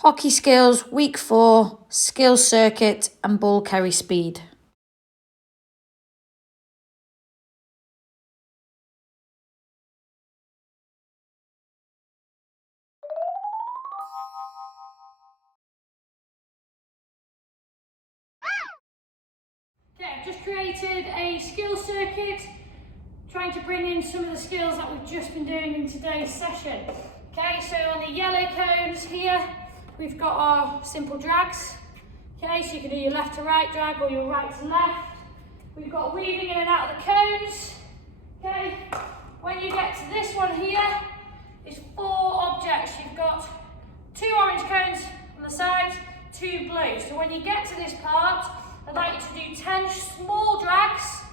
Hockey skills, week 4, skills circuit and ball carry speed. Okay, I've just created a skills circuit, trying to bring in some of the skills that we've just been doing in today's session. Okay, so on the yellow cones here, we've got our simple drags. Okay, so you can do your left to right drag or your right to left. We've got weaving in and out of the cones. Okay, when you get to this one here, it's 4 objects. You've got 2 orange cones on the sides, 2 blue. So when you get to this part, I'd like you to do 10 small drags,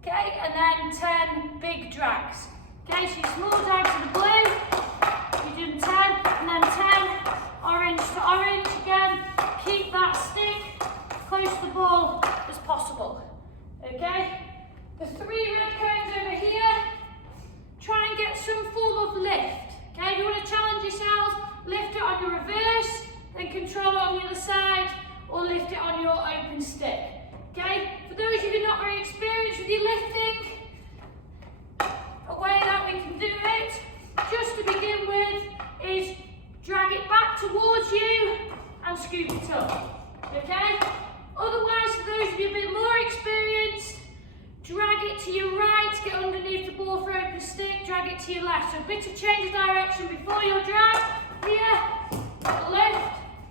okay, and then 10 big drags. Okay, so your small drags are the blue, you do 10, and then 10 orange to orange again. Keep that stick close to the ball as possible. Okay, the 3 red cones over here, try and get some form of lift. Okay, if you want to challenge yourselves, lift it on your reverse, then control it on the other side, or lift it on your open stick. Okay, for those of you who are not very experienced with your lifting, a way that we can do it, just to begin with, is drag it back towards you and scoop it up. Okay? Otherwise, for those of you a bit more experienced, drag it to your right, get underneath the ball for open stick, drag it to your left. So a bit of change of direction before your drag. Here, little lift,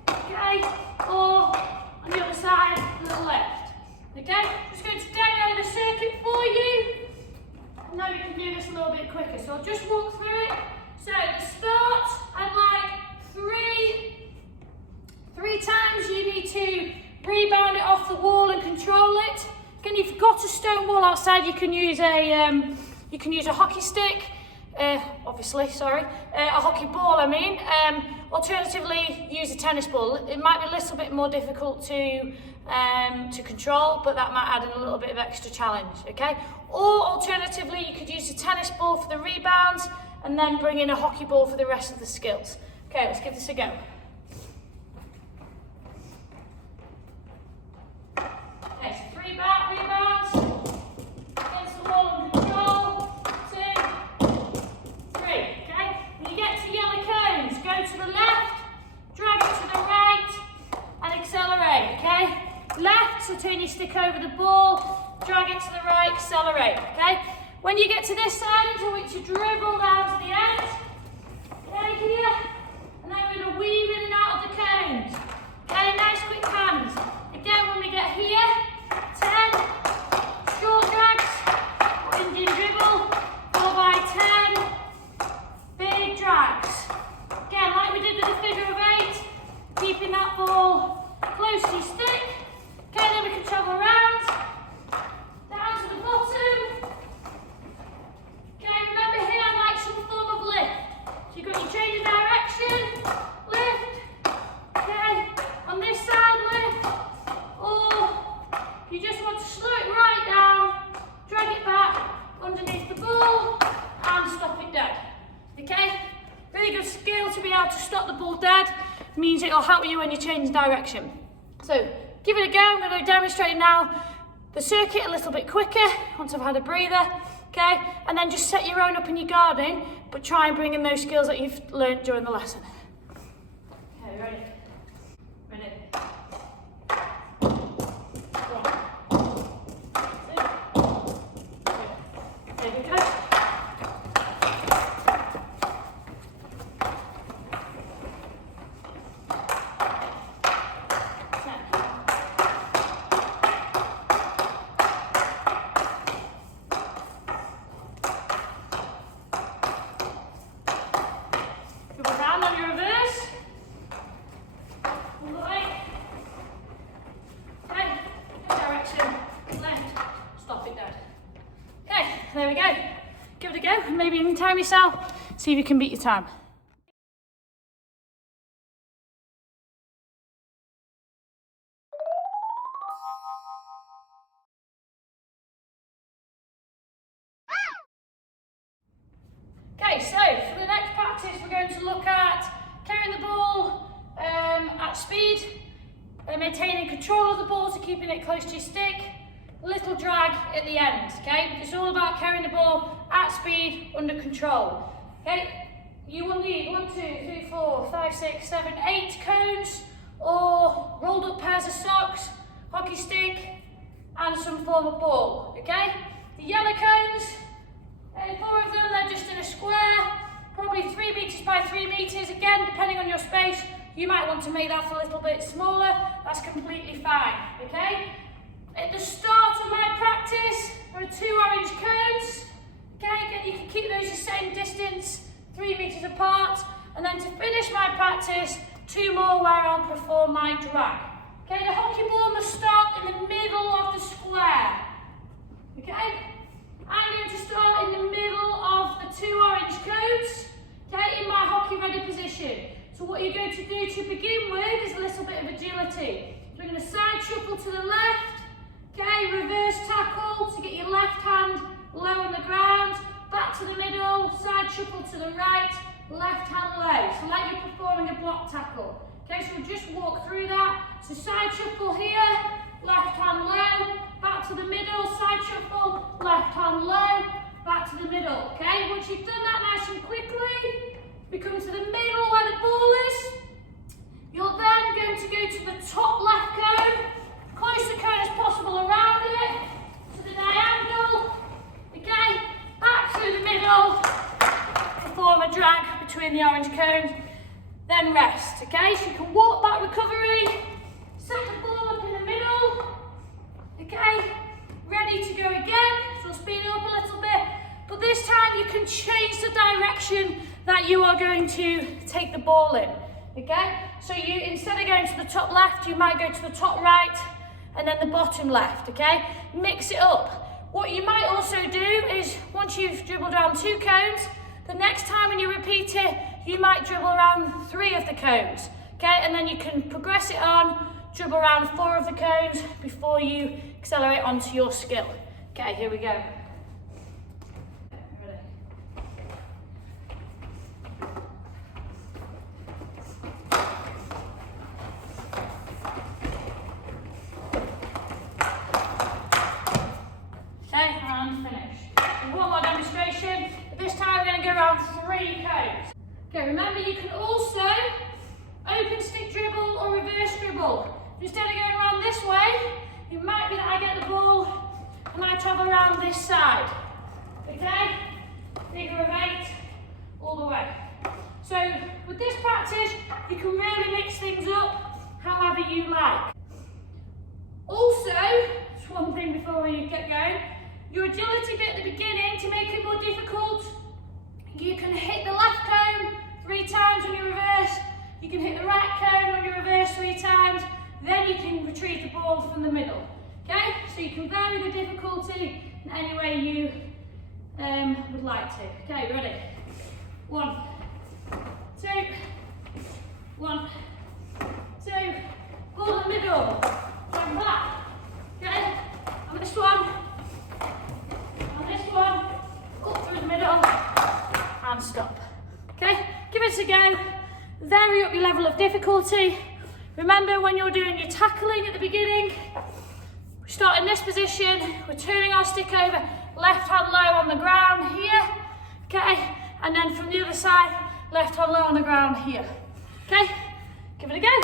okay? Or on the other side, little left. Okay? Just going to demo the circuit for you. And then we can do this a little bit quicker. So I'll just walk through it. So at the start, I'd like three times you need to rebound it off the wall and control it. Again, if you've got a stone wall outside, you can use a hockey stick. A hockey ball, I mean. Alternatively, use a tennis ball. It might be a little bit more difficult to control, but that might add in a little bit of extra challenge, okay? Or alternatively, you could use a tennis ball for the rebounds and then bring in a hockey ball for the rest of the skills. Okay, let's give this a go. Okay, so 3 rebounds, against the wall and control, 2, 3, okay? When you get to yellow cones, go to the left, drag it to the right, and accelerate, okay? Left, so turn your stick over the ball, drag it to the right, accelerate, okay? When you get to this end, I want you to dribble down to the end, okay, here, and then we're going to weave in and out of the cones, okay, nice quick hands. Again, when we get here, 10 short drags, or Indian dribble, followed by 10 big drags. Again, like we did with the figure of 8, keeping that ball close to your stick. Okay, then we can travel around, down to the bottom. Okay, remember here, I'd like some form of lift. So you've got your change of direction, lift, okay, on this side lift, or you just want to slow it right down, drag it back underneath the ball, and stop it dead. Okay, really good skill to be able to stop the ball dead, means it'll help you when you change direction. So, give it a go. I'm going to demonstrate now the circuit a little bit quicker once I've had a breather, okay? And then just set your own up in your garden, but try and bring in those skills that you've learned during the lesson. Okay, ready? Ready. 1, 2, 3. There we go. There we go. Give it a go and maybe even time yourself. See if you can beat your time. Okay, so for the next practice we're going to look at carrying the ball maintaining control of the ball, so keeping it close to your stick. A little drag at the end, okay? It's all about carrying the ball at speed, under control, okay? You will need 1, 2, 3, 4, 5, 6, 7, 8 cones, or rolled up pairs of socks, hockey stick, and some form of ball, okay? The yellow cones, 4 of them, they're just in a square, probably 3 meters by 3 meters. Again, depending on your space, you might want to make that a little bit smaller. That's completely fine, okay? At the start of my practice, there are 2 orange cones, okay? You can keep those the same distance, 3 meters apart, and then to finish my practice, 2 more where I'll perform my drag. Okay, the hockey ball must start in the middle of the square. Okay, I'm going to start in the middle of the 2 orange cones, okay, in my hockey ready position. So what you're going to do to begin with is a little bit of agility. So we're going to side shuffle to the left, okay, reverse tackle to get your left hand low on the ground, back to the middle, side shuffle to the right, left hand low. So like you're performing a block tackle. Okay, so we'll just walk through that. So side shuffle here, left hand low, back to the middle, side shuffle, left hand low, back to the middle. Okay, once you've done that nice and quickly, we come to the middle where the ball is. You're then going to go to the top left cone, close the cone as possible around it, to the diagonal. Okay, back through the middle, perform a drag between the orange cones. Then rest, okay? So you can walk back recovery, set the ball up in the middle, okay? Ready to go again, so speed it up a little bit. But this time you can change the direction that you are going to take the ball in, okay? So you, instead of going to the top left, you might go to the top right and then the bottom left, okay? Mix it up. What you might also do is, once you've dribbled around 2 cones, the next time when you repeat it, you might dribble around 3 of the cones, okay? And then you can progress it on, dribble around 4 of the cones before you accelerate onto your skill. Okay, here we go. Ready? Okay, and finish. And one more demonstration. This time we're going to go around 3 cones. Okay, remember you can also open stick dribble or reverse dribble. Instead of going around this way, it might be that I get the ball and I travel around this side. Okay? Figure of 8, all the way. So with this practice, you can really mix things up however you like. Also, just one thing before we get going, your agility bit at the beginning, to make it more difficult, you can hit the left cone 3 times on your reverse, you can hit the right cone on your reverse 3 times, then you can retrieve the ball from the middle. Okay, so you can vary the difficulty in any way you would like to. Okay, ready? 1, 2, 1, 2, ball in the middle, like that. Okay, and this one, up through the middle, and stop. Okay, give it a go, vary up your level of difficulty. Remember, when you're doing your tackling at the beginning, we start in this position, we're turning our stick over, left hand low on the ground here, okay, and then from the other side, left hand low on the ground here, okay, give it a go.